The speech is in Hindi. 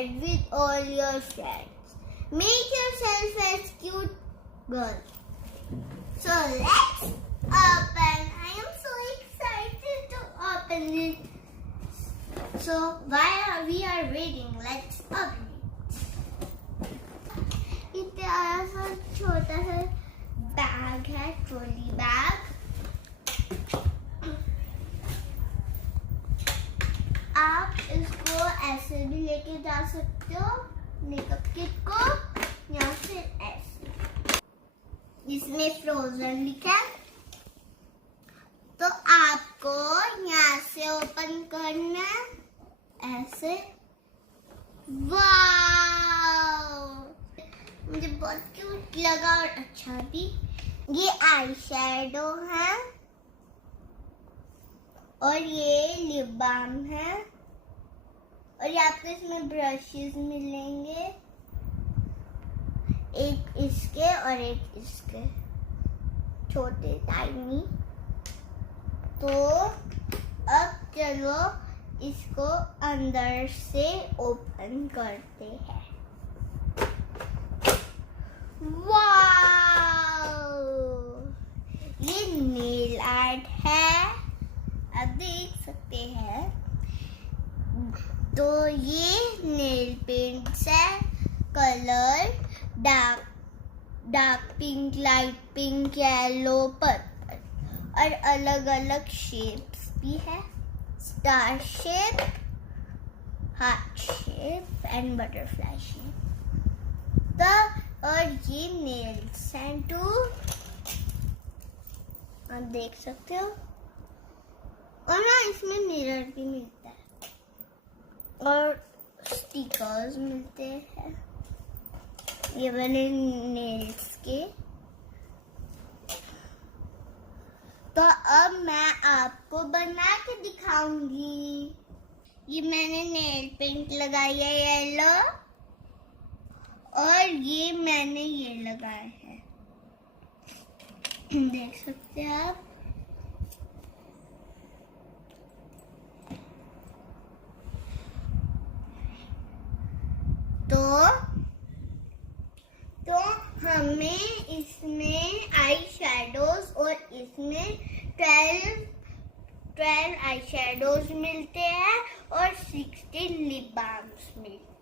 head with all your shades. Make yourself as cute girl. So let's open. I am so excited to open it. So while we are waiting, let's open it. ये प्यारा सा छोटा सा बैग है, ट्रॉली बैग. आप इसको ऐसे भी लेके जा सकते हो, मेकअप किट को, या फिर ऐसे. इसमें फ्रोजन लिखा है, तो आपको यहाँ से ओपन करना है ऐसे. वाव, मुझे बहुत क्यूट लगा और अच्छा भी. ये आई शैडो है और ये लिप बाम है, और आपको इसमें ब्रशेस मिलेंगे, एक इसके और एक इसके, छोटे टाइनी. तो अब चलो इसको अंदर से ओपन करते हैं. वाव, ये नेल आर्ट है, आप देख सकते हैं. तो ये नेल पेंट्स है, colour dark pink, light pink, yellow, purple, और अलग अलग शेप्स भी है. Star shape, heart shape and butterfly shape. और ये नेल्स हैं टू, आप देख सकते हो. और ना इसमें मिरर भी मिलता है और स्टिकर्स मिलते हैं ये वाले नेल्स के. तो अब मैं आपको बना के दिखाऊंगी. ये मैंने नेल पेंट लगाई है येलो, और ये मैंने ये लगाया है, देख सकते हैं आप. तो हमें इसमें आई शैडोज और इसमें 12 आई शैडोज मिलते हैं और 16 लिप बाम्स मिलते हैं.